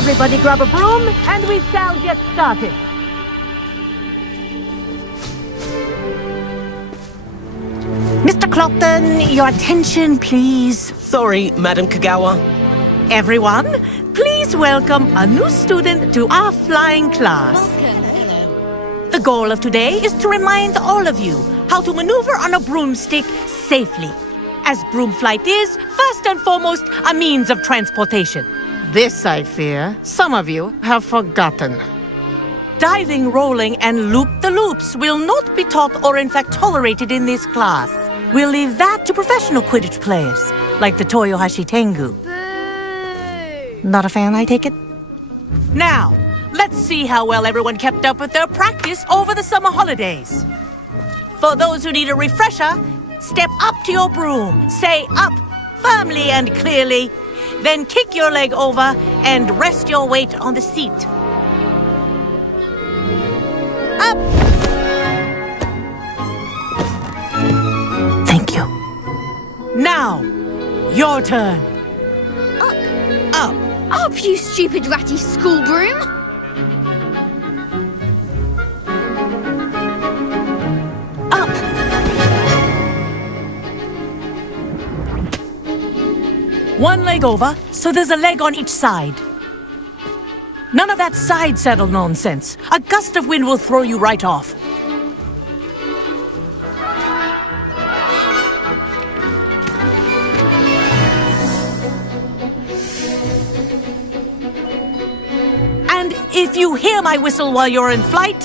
Everybody grab a broom, and we shall get started. Mr. Clopton, your attention, please. Sorry, Madam Kagawa. Everyone, please welcome a new student to our flying class. The goal of today is to remind all of you how to maneuver on a broomstick safely, as broom flight is, first and foremost, a means of transportation. This, I fear, some of you have forgotten. Diving, rolling, and loop-the-loops will not be taught or in fact tolerated in this class. We'll leave that to professional Quidditch players, like the Toyohashi Tengu. Boo! Not a fan, I take it? Now, let's see how well everyone kept up with their practice over the summer holidays. For those who need a refresher, step up to your broom, say up firmly and clearly, then kick your leg over and rest your weight on the seat. Up! Thank you. Now, your turn. Up, you stupid ratty school broom! Up! One leg over, so there's a leg on each side. None of that side saddle nonsense. A gust of wind will throw you right off. And if you hear my whistle while you're in flight,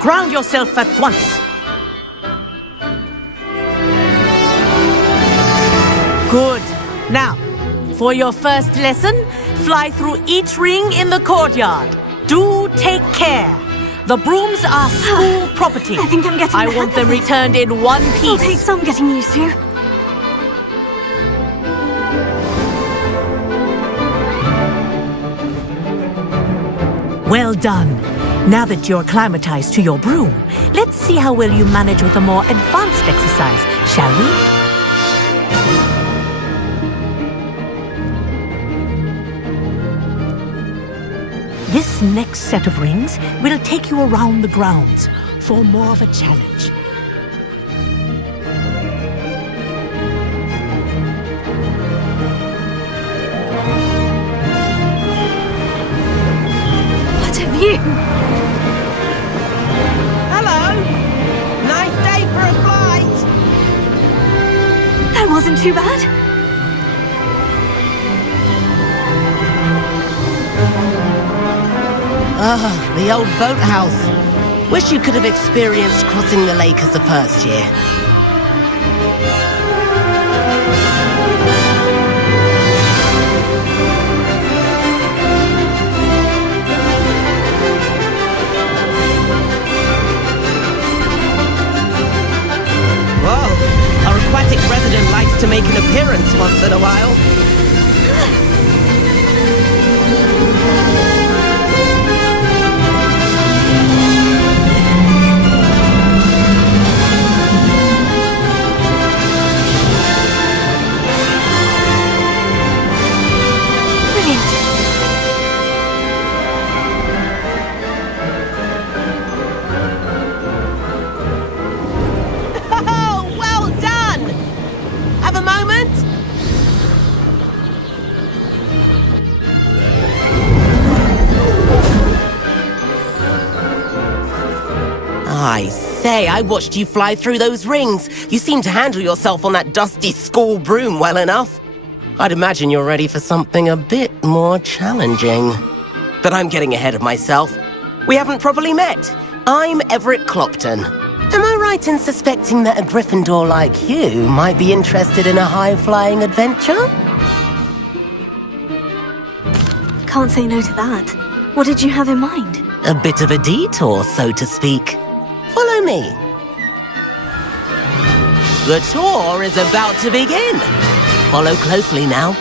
ground yourself at once. Good. Now, for your first lesson, fly through each ring in the courtyard. Do take care. The brooms are school property. I think I'm getting I want them returned in one piece. It'll take some getting used to. Well done. Now that you're acclimatized to your broom, let's see how well you manage with a more advanced exercise, shall we? This next set of rings will take you around the grounds for more of a challenge. What a view! Hello! Nice day for a flight! That wasn't too bad. Ah, the old boathouse. Wish you could have experienced crossing the lake as a first year. Whoa, our aquatic resident likes to make an appearance once in a while. Oh, well done! Have a moment? I say, I watched you fly through those rings. You seem to handle yourself on that dusty school broom well enough. I'd imagine you're ready for something a bit more challenging. But I'm getting ahead of myself. We haven't properly met. I'm Everett Clopton. Am I right in suspecting that a Gryffindor like you might be interested in a high-flying adventure? Can't say no to that. What did you have in mind? A bit of a detour, so to speak. Follow me. The tour is about to begin. Follow closely now.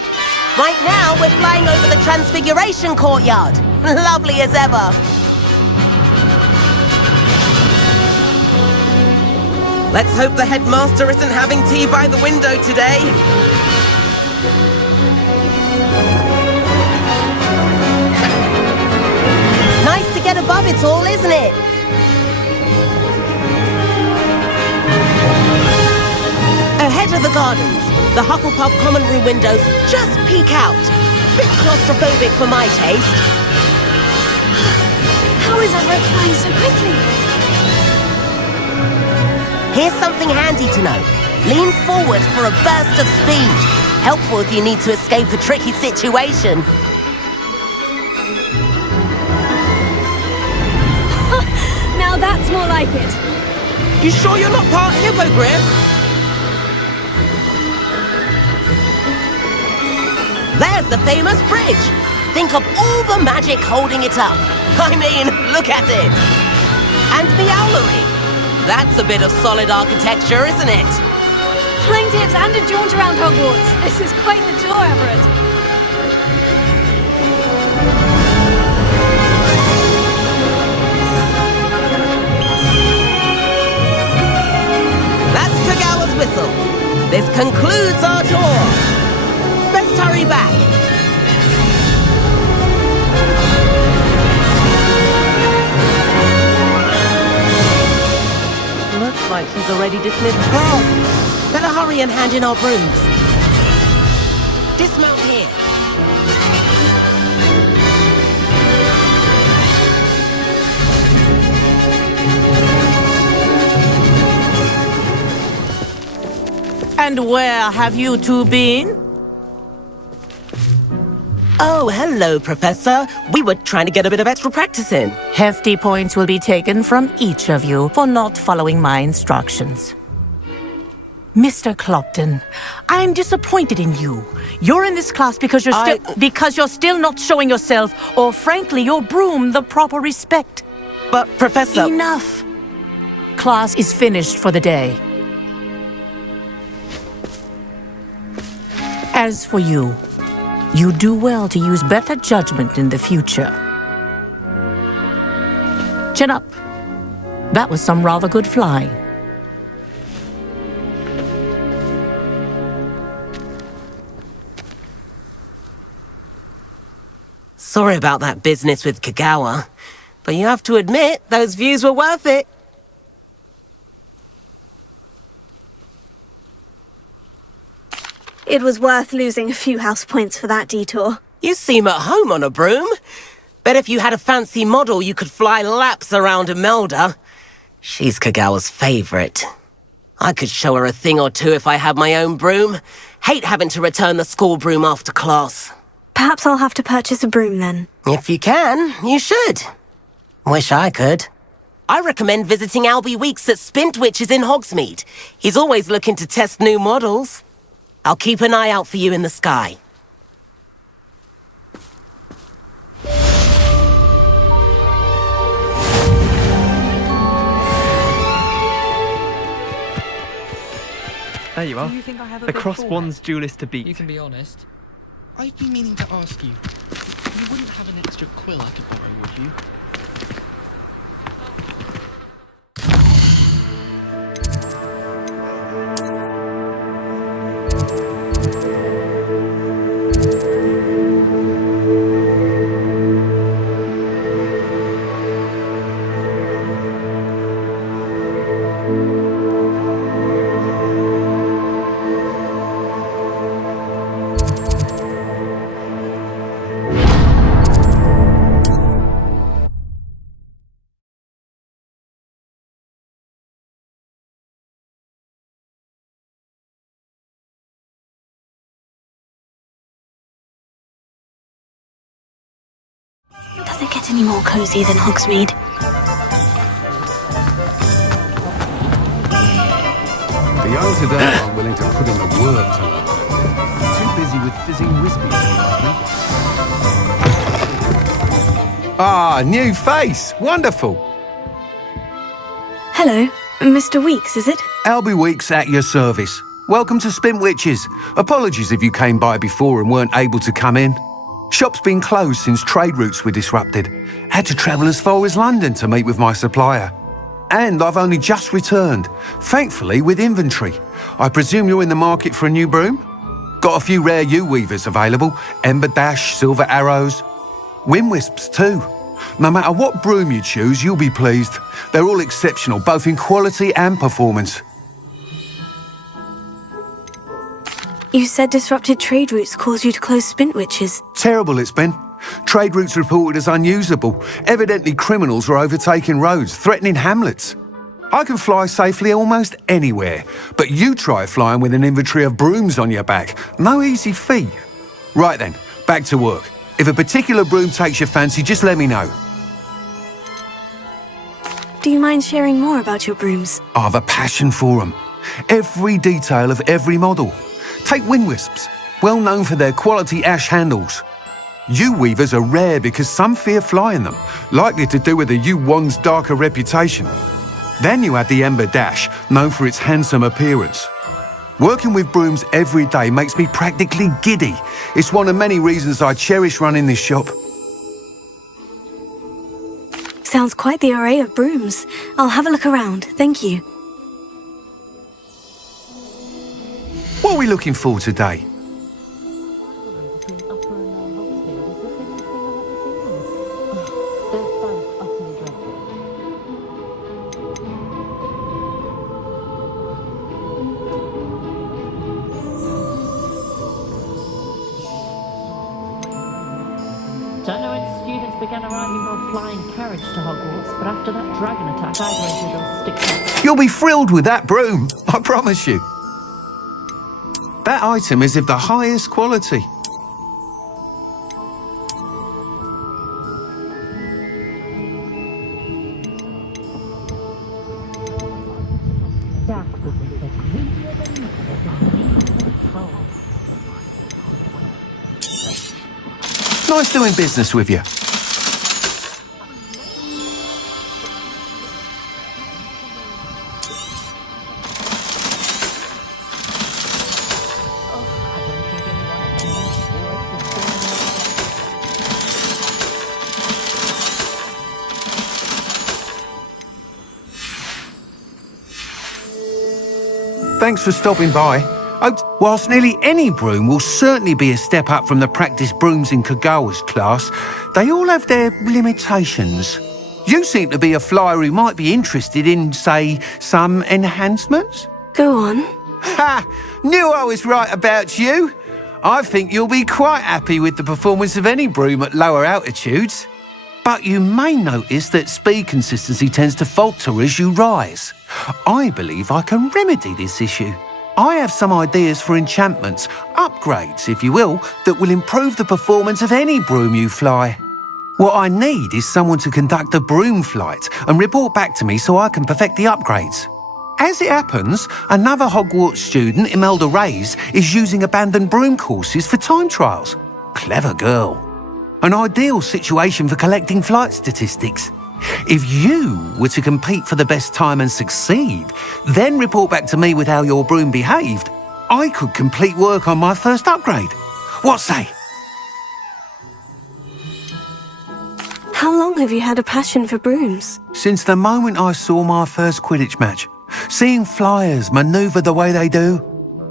Right now, we're flying over the Transfiguration Courtyard. Lovely as ever. Let's hope the headmaster isn't having tea by the window today. the gardens. The Hufflepuff common room windows just peek out. Bit claustrophobic for my taste. How is Everett flying so quickly? Here's something handy to know. Lean forward for a burst of speed. Helpful if you need to escape a tricky situation. Now that's more like it. You sure you're not part hippogriff? There's the famous bridge. Think of all the magic holding it up. I mean, look at it. And the owlery. That's a bit of solid architecture, isn't it? Flying tips and a jaunt around Hogwarts. This is quite the tour, Everett. That's Kagawa's whistle. This concludes our tour. Best hurry back. Looks like she's already dismissed. Oh, better hurry and hand in our brooms. Dismount here. And where have you two been? Oh, hello, Professor. We were trying to get a bit of extra practice in. Hefty points will be taken from each of you for not following my instructions. Mr. Clopton, I'm disappointed in you. You're in this class because you're still not showing yourself, or frankly, your broom the proper respect. But, Professor... Enough. Class is finished for the day. As for you, you do well to use better judgment in the future. Chin up. That was some rather good flying. Sorry about that business with Kagawa, but you have to admit, those views were worth it. It was worth losing a few house points for that detour. You seem at home on a broom. Bet if you had a fancy model, you could fly laps around Imelda. She's Kagawa's favorite. I could show her a thing or two if I had my own broom. Hate having to return the school broom after class. Perhaps I'll have to purchase a broom then. If you can, you should. Wish I could. I recommend visiting Albie Weeks at Spintwitches in Hogsmeade. He's always looking to test new models. I'll keep an eye out for you in the sky. There you are. Do you think I have a The big Cross forehead? Wands duelist to beat. You can be honest. I've been meaning to ask you. You wouldn't have an extra quill I could borrow, would you? Does it get any more cozy than Hogsmeade? The young today aren't willing to put in the work to love her. Too busy with fizzing whispy, aren't they? Ah, new face. Wonderful. Hello, Mr. Weeks, is it? Albie Weeks at your service. Welcome to Spintwitches. Apologies if you came by before and weren't able to come in. Shop's been closed since trade routes were disrupted. Had to travel as far as London to meet with my supplier. And I've only just returned, thankfully with inventory. I presume you're in the market for a new broom? Got a few rare U-weavers available, Ember Dash, Silver Arrows, Wind Wisps too. No matter what broom you choose, you'll be pleased. They're all exceptional, both in quality and performance. You said disrupted trade routes caused you to close Spintwitches. Terrible it's been. Trade routes reported as unusable. Evidently criminals were overtaking roads, threatening hamlets. I can fly safely almost anywhere, but you try flying with an inventory of brooms on your back. No easy feat. Right then, back to work. If a particular broom takes your fancy, just let me know. Do you mind sharing more about your brooms? I've a passion for them. Every detail of every model. Take wind wisps, well known for their quality ash handles. Yew weavers are rare because some fear flying them, likely to do with the yew wand's darker reputation. Then you have the Ember Dash, known for its handsome appearance. Working with brooms every day makes me practically giddy. It's one of many reasons I cherish running this shop. Sounds quite the array of brooms. I'll have a look around, thank you. What are we looking for today? Don't know when students began arriving on flying carriage to Hogwarts, but after that dragon attack, I went with they'll stick to. You'll be thrilled with that broom, I promise you. That item is of the highest quality. Nice doing business with you. Thanks for stopping by. Whilst nearly any broom will certainly be a step up from the practice brooms in Kagawa's class, they all have their limitations. You seem to be a flyer who might be interested in, say, some enhancements? Go on. Ha! Knew I was right about you. I think you'll be quite happy with the performance of any broom at lower altitudes. But you may notice that speed consistency tends to falter as you rise. I believe I can remedy this issue. I have some ideas for enchantments, upgrades, if you will, that will improve the performance of any broom you fly. What I need is someone to conduct a broom flight and report back to me so I can perfect the upgrades. As it happens, another Hogwarts student, Imelda Reyes, is using abandoned broom courses for time trials. Clever girl. An ideal situation for collecting flight statistics. If you were to compete for the best time and succeed, then report back to me with how your broom behaved, I could complete work on my first upgrade. What say? How long have you had a passion for brooms? Since the moment I saw my first Quidditch match. Seeing flyers manoeuvre the way they do.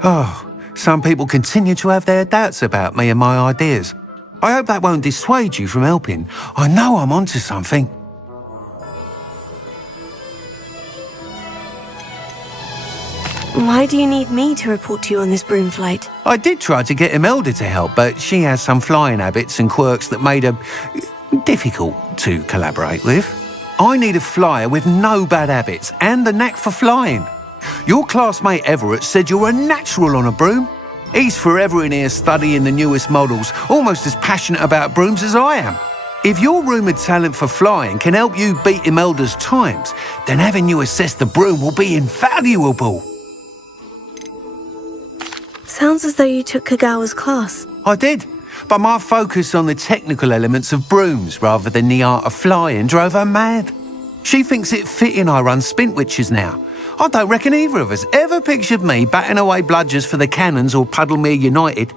Oh, some people continue to have their doubts about me and my ideas. I hope that won't dissuade you from helping. I know I'm onto something. Why do you need me to report to you on this broom flight? I did try to get Imelda to help, but she has some flying habits and quirks that made her difficult to collaborate with. I need a flyer with no bad habits and the knack for flying. Your classmate Everett said you're a natural on a broom. He's forever in here studying the newest models, almost as passionate about brooms as I am. If your rumoured talent for flying can help you beat Imelda's times, then having you assess the broom will be invaluable. Sounds as though you took Kagawa's class. I did, but my focus on the technical elements of brooms rather than the art of flying drove her mad. She thinks it fitting I run Spintwitches now. I don't reckon either of us ever pictured me batting away bludgers for the Cannons or Puddlemere United.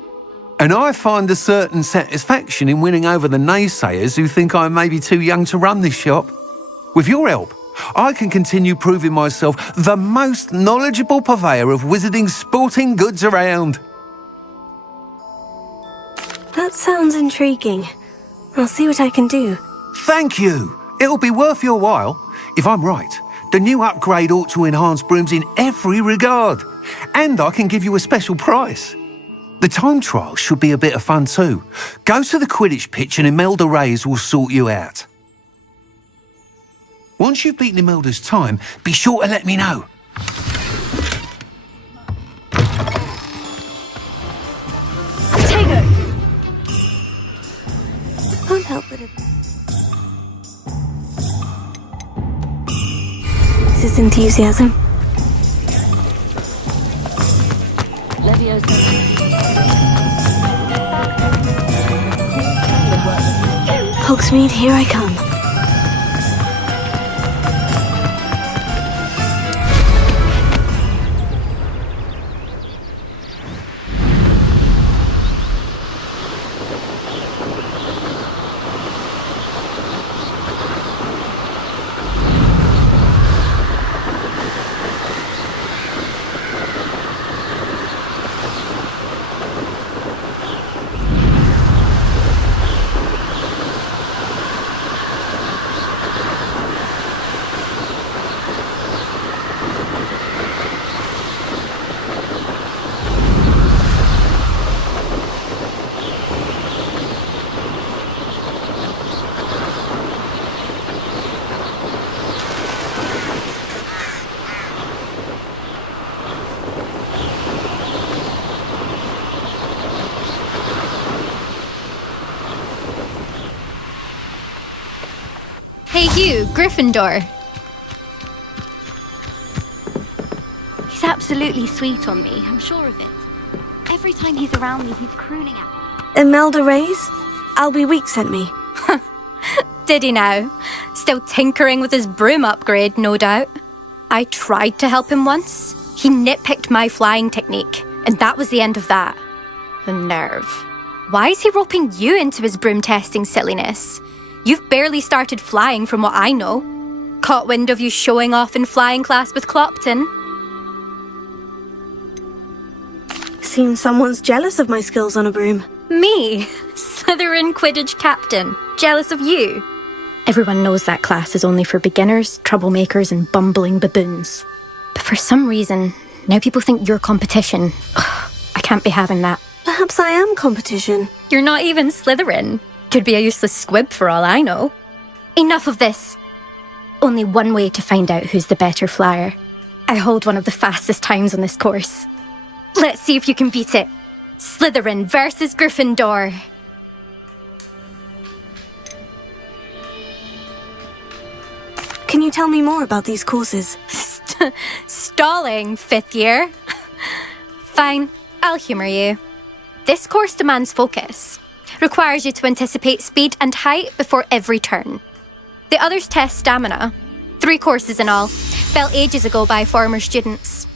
And I find a certain satisfaction in winning over the naysayers who think I may be too young to run this shop. With your help, I can continue proving myself the most knowledgeable purveyor of wizarding sporting goods around. That sounds intriguing. I'll see what I can do. Thank you. It'll be worth your while. If I'm right, the new upgrade ought to enhance brooms in every regard. And I can give you a special price. The time trial should be a bit of fun too. Go to the Quidditch pitch and Imelda Reyes will sort you out. Once you've beaten Imelda's time, be sure to let me know. Tago! Can't help but it. This is enthusiasm. Hogsmeade, here I come. Hey you, Gryffindor. He's absolutely sweet on me, I'm sure of it. Every time he's around me, he's crooning at me. Imelda Reyes? Albie Week sent me. Did he now? Still tinkering with his broom upgrade, no doubt. I tried to help him once. He nitpicked my flying technique, and that was the end of that. The nerve. Why is he roping you into his broom testing silliness? You've barely started flying from what I know. Caught wind of you showing off in flying class with Clopton. Seems someone's jealous of my skills on a broom. Me? Slytherin Quidditch captain. Jealous of you? Everyone knows that class is only for beginners, troublemakers and bumbling baboons. But for some reason, now people think you're competition. Ugh, I can't be having that. Perhaps I am competition. You're not even Slytherin. Could be a useless squib for all I know. Enough of this. Only one way to find out who's the better flyer. I hold one of the fastest times on this course. Let's see if you can beat it. Slytherin versus Gryffindor. Can you tell me more about these courses? Stalling, 5th year. Fine, I'll humour you. This course demands focus. Requires you to anticipate speed and height before every turn. The others test stamina. 3 courses in all, built ages ago by former students.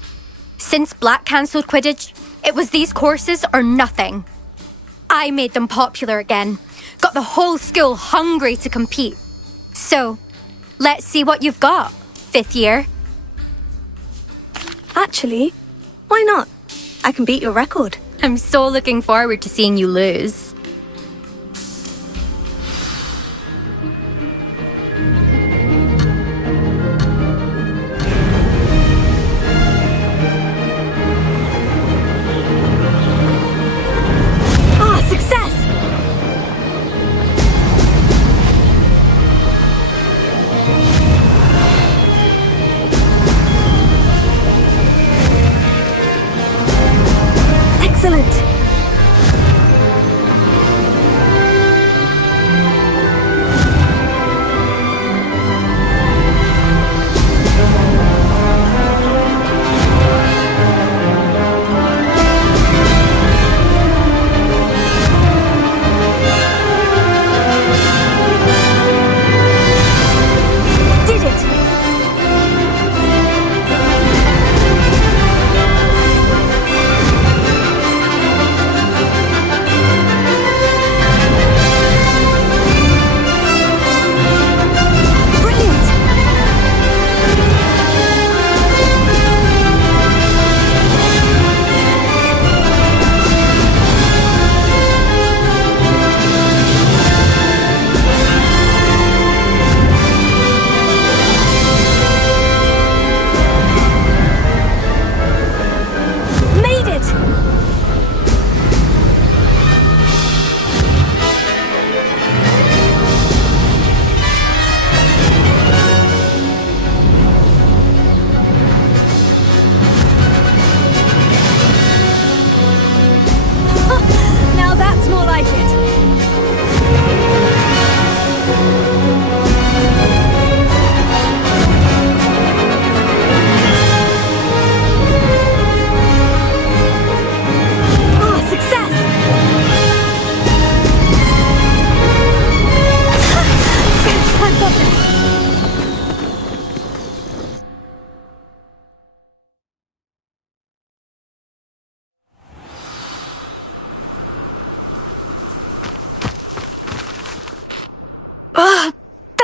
Since Black cancelled Quidditch, it was these courses or nothing. I made them popular again. Got the whole school hungry to compete. So, let's see what you've got, 5th year. Actually, why not? I can beat your record. I'm so looking forward to seeing you lose.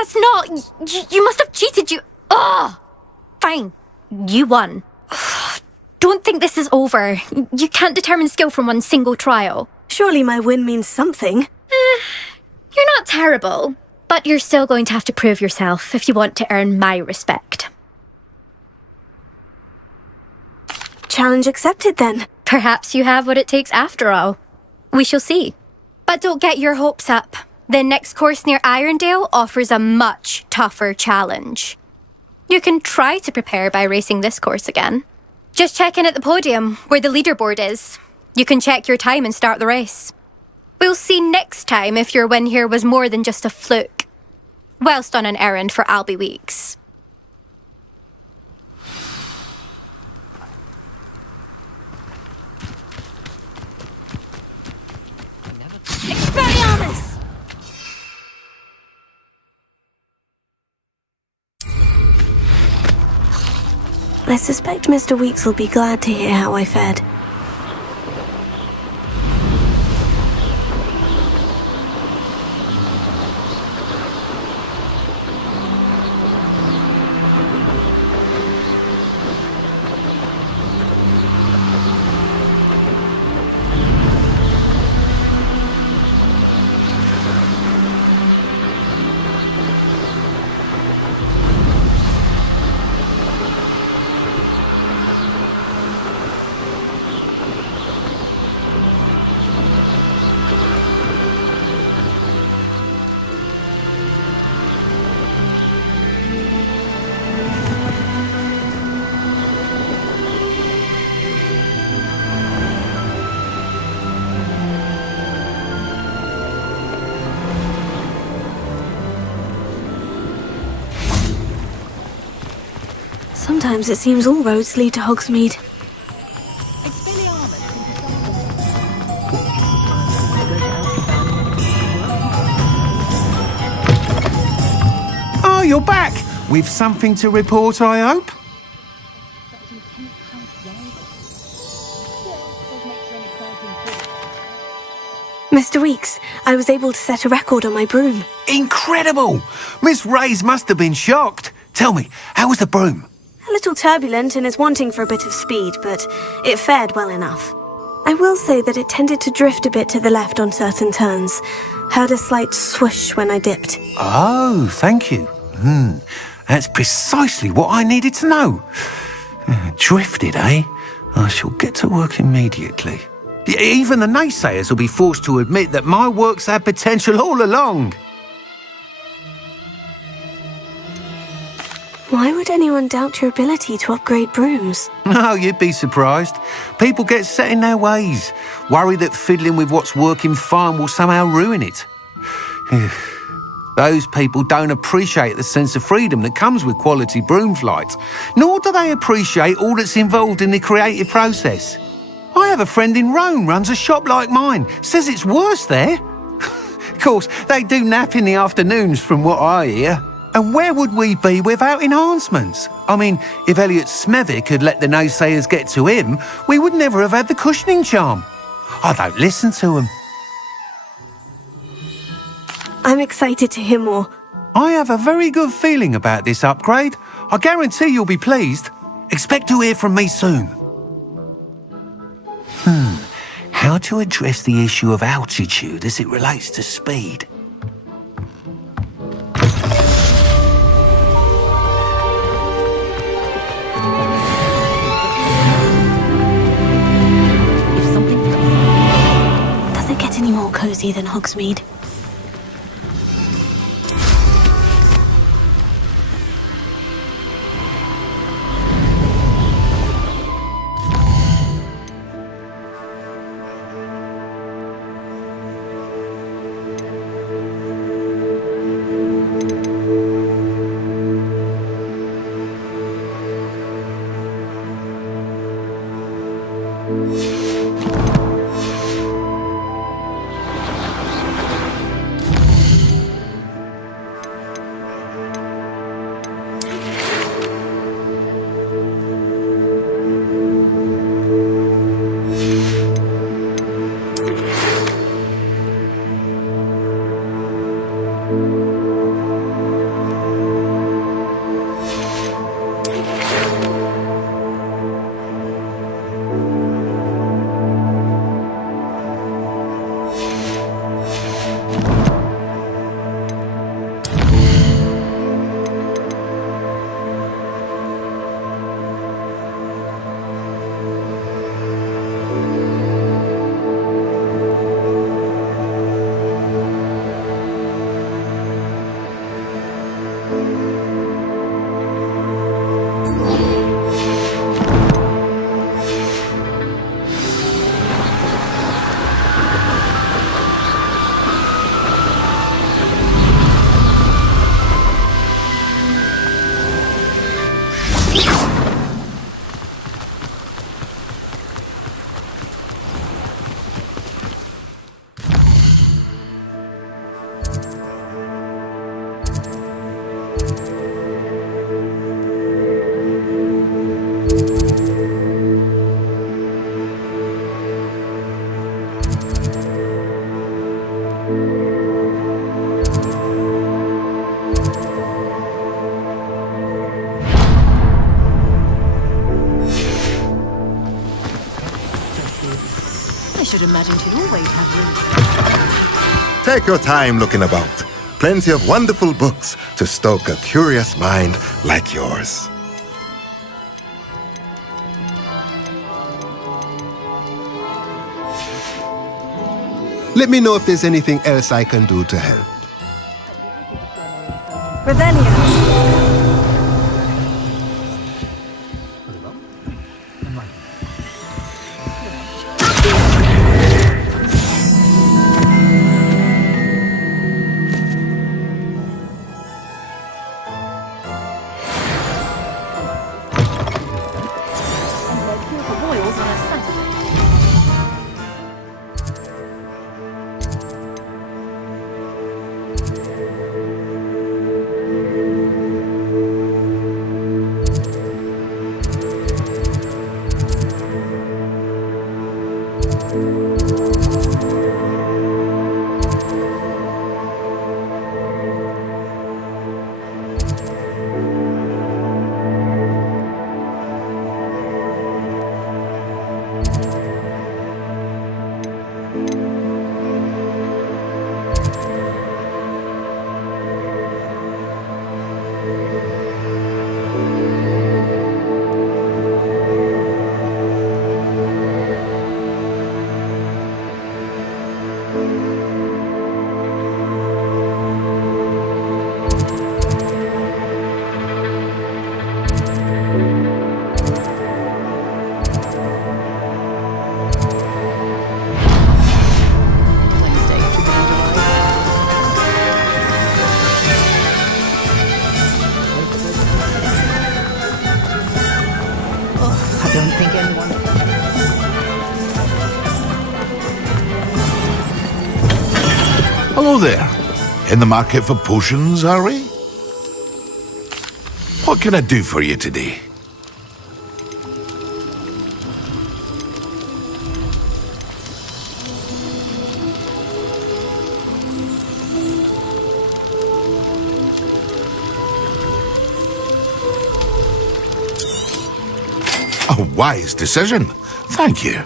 That's not... You must have cheated, you... Oh! Fine. You won. Don't think this is over. You can't determine skill from one single trial. Surely my win means something. You're not terrible, but you're still going to have to prove yourself if you want to earn my respect. Challenge accepted, then. Perhaps you have what it takes after all. We shall see. But don't get your hopes up. The next course near Irondale offers a much tougher challenge. You can try to prepare by racing this course again. Just check in at the podium, where the leaderboard is. You can check your time and start the race. We'll see next time if your win here was more than just a fluke. Whilst on an errand for Albie Weeks. Expelliarmus! I suspect Mr. Weeks will be glad to hear how I fared. Sometimes it seems all roads lead to Hogsmeade. Oh, you're back! With something to report, I hope? Mr. Weeks, I was able to set a record on my broom. Incredible! Miss Ray's must have been shocked. Tell me, how was the broom? A little turbulent and is wanting for a bit of speed, but it fared well enough. I will say that it tended to drift a bit to the left on certain turns. Heard a slight swoosh when I dipped. Oh, thank you. That's precisely what I needed to know. Drifted, eh? I shall get to work immediately. Even the naysayers will be forced to admit that my work's had potential all along. Why would anyone doubt your ability to upgrade brooms? No, you'd be surprised. People get set in their ways, worry that fiddling with what's working fine will somehow ruin it. Those people don't appreciate the sense of freedom that comes with quality broom flight, nor do they appreciate all that's involved in the creative process. I have a friend in Rome runs a shop like mine, says it's worse there. Of course, they do nap in the afternoons from what I hear. And where would we be without enhancements? I mean, if Elliot Smethwick had let the naysayers get to him, we would never have had the cushioning charm. I don't listen to them. I'm excited to hear more. I have a very good feeling about this upgrade. I guarantee you'll be pleased. Expect to hear from me soon. How to address the issue of altitude as it relates to speed? Does it get any more cozy than Hogsmeade? should imagine she'd always have room. Take your time looking about. Plenty of wonderful books to stoke a curious mind like yours. Let me know if there's anything else I can do to help. Revelio. Hello there. In the market for potions, are we? What can I do for you today? A wise decision. Thank you.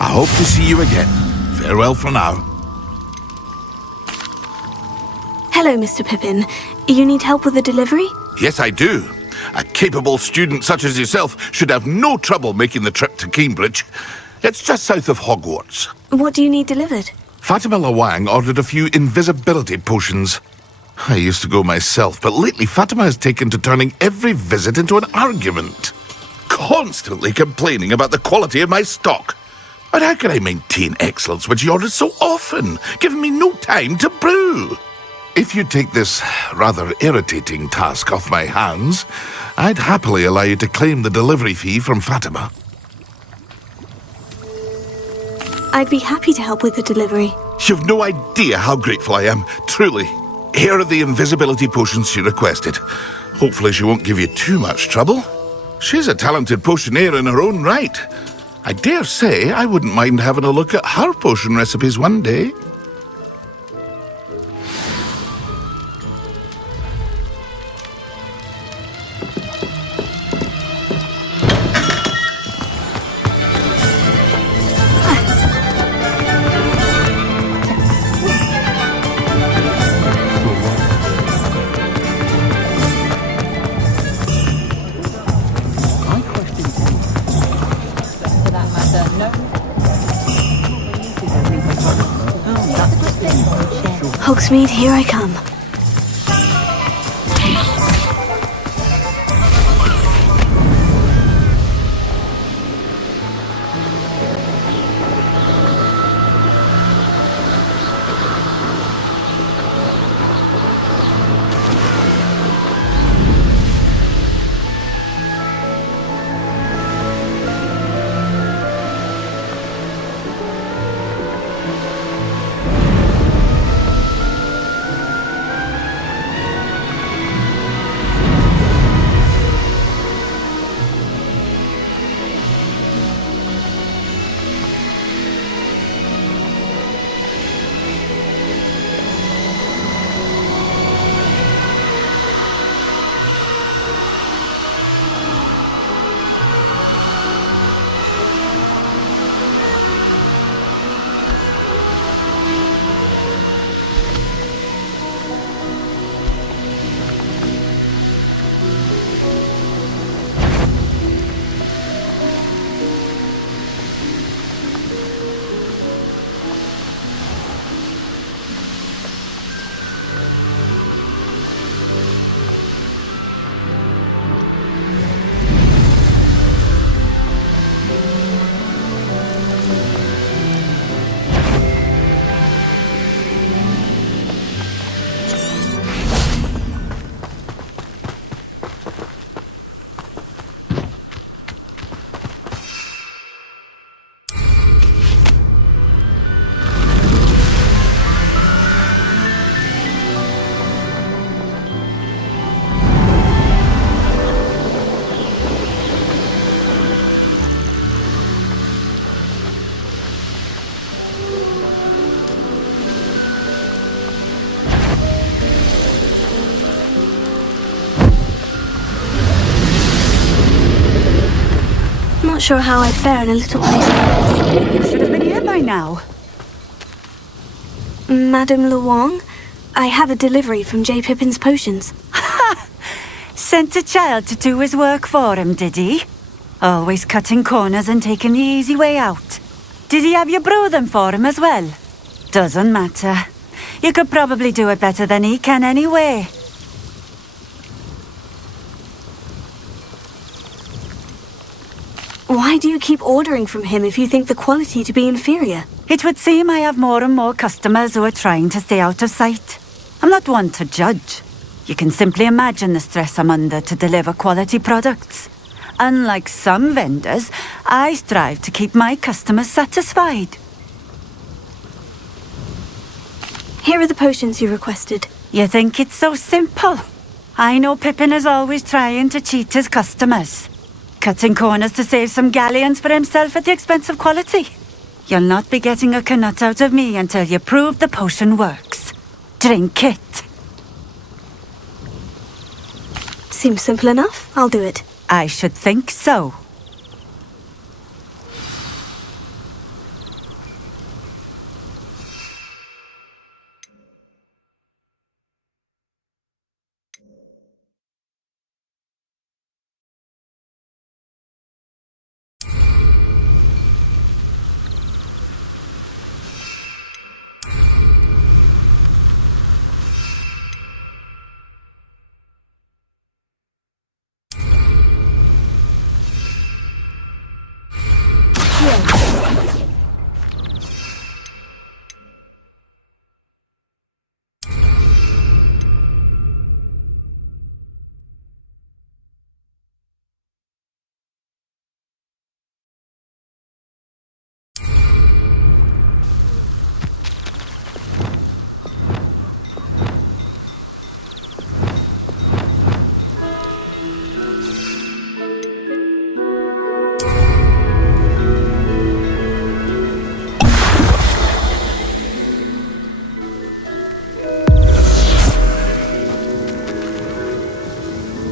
I hope to see you again. Farewell for now. Hello, Mr. Pippin. You need help with a delivery? Yes, I do. A capable student such as yourself should have no trouble making the trip to Cambridge. It's just south of Hogwarts. What do you need delivered? Fatima Lawang ordered a few invisibility potions. I used to go myself, but lately Fatima has taken to turning every visit into an argument. Constantly complaining about the quality of my stock. But how can I maintain excellence when she orders so often, giving me no time to brew? If you take this rather irritating task off my hands, I'd happily allow you to claim the delivery fee from Fatima. I'd be happy to help with the delivery. You've no idea how grateful I am, truly. Here are the invisibility potions she requested. Hopefully she won't give you too much trouble. She's a talented potioneer in her own right. I dare say I wouldn't mind having a look at her potion recipes one day. Hogsmeade, here I come. not sure how I'd fare in a little place like You should have been here by now. this. Madame Luong, I have a delivery from J. Pippin's Potions. Sent a child to do his work for him, did he? Always cutting corners and taking the easy way out. Did he have you brew them for him as well? Doesn't matter. You could probably do it better than he can anyway. Why do you keep ordering from him if you think the quality to be inferior? It would seem I have more and more customers who are trying to stay out of sight. I'm not one to judge. You can simply imagine the stress I'm under to deliver quality products. Unlike some vendors, I strive to keep my customers satisfied. Here are the potions you requested. You think it's so simple? I know Pippin is always trying to cheat his customers. Cutting corners to save some galleons for himself at the expense of quality. You'll not be getting a canut out of me until you prove the potion works. Drink it. Seems simple enough. I'll do it. I should think so.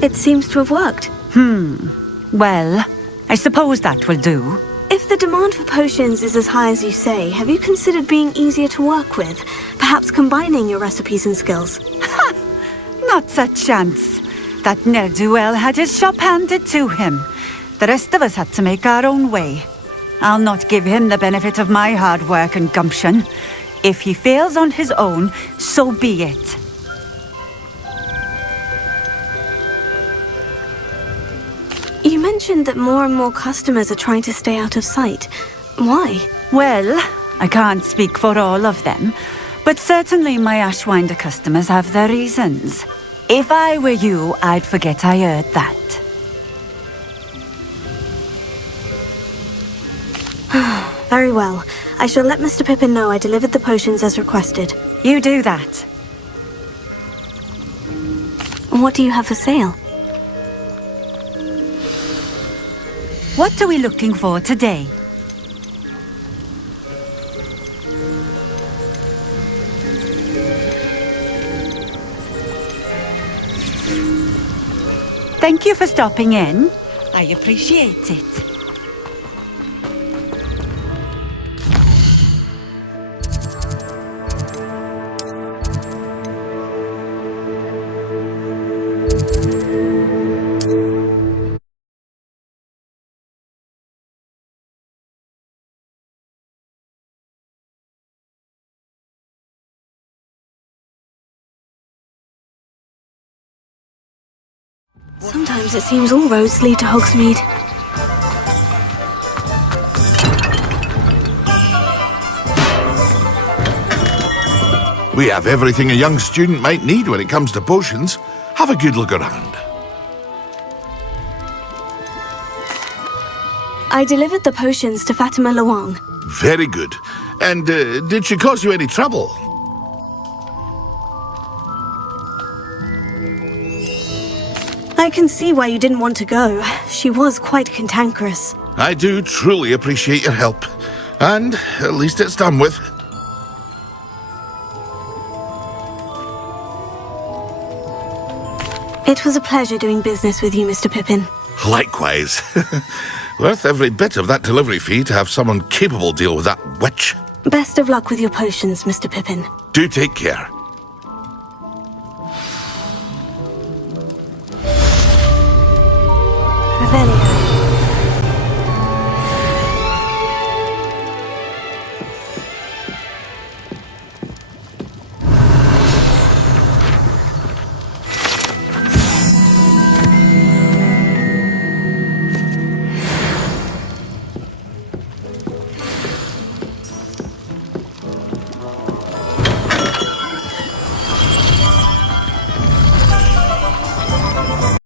It seems to have worked. Well, I suppose that will do. If the demand for potions is as high as you say, have you considered being easier to work with? Perhaps combining your recipes and skills? Not a chance. That ne'er-do-well had his shop handed to him. The rest of us had to make our own way. I'll not give him the benefit of my hard work and gumption. If he fails on his own, so be it. You mentioned that more and more customers are trying to stay out of sight. Why? Well, I can't speak for all of them, but certainly my Ashwinder customers have their reasons. If I were you, I'd forget I heard that. Very well. I shall let Mr. Pippin know I delivered the potions as requested. You do that. What do you have for sale? What are we looking for today? Thank you for stopping in. I appreciate it. Sometimes it seems all roads lead to Hogsmeade. We have everything a young student might need when it comes to potions. Have a good look around. I delivered the potions to Fatima Luong. Very good. And did she cause you any trouble? I can see why you didn't want to go. She was quite cantankerous. I do truly appreciate your help. And at least it's done with. It was a pleasure doing business with you, Mr. Pippin. Likewise. Worth every bit of that delivery fee to have someone capable deal with that witch. Best of luck with your potions, Mr. Pippin. Do take care. Revelio.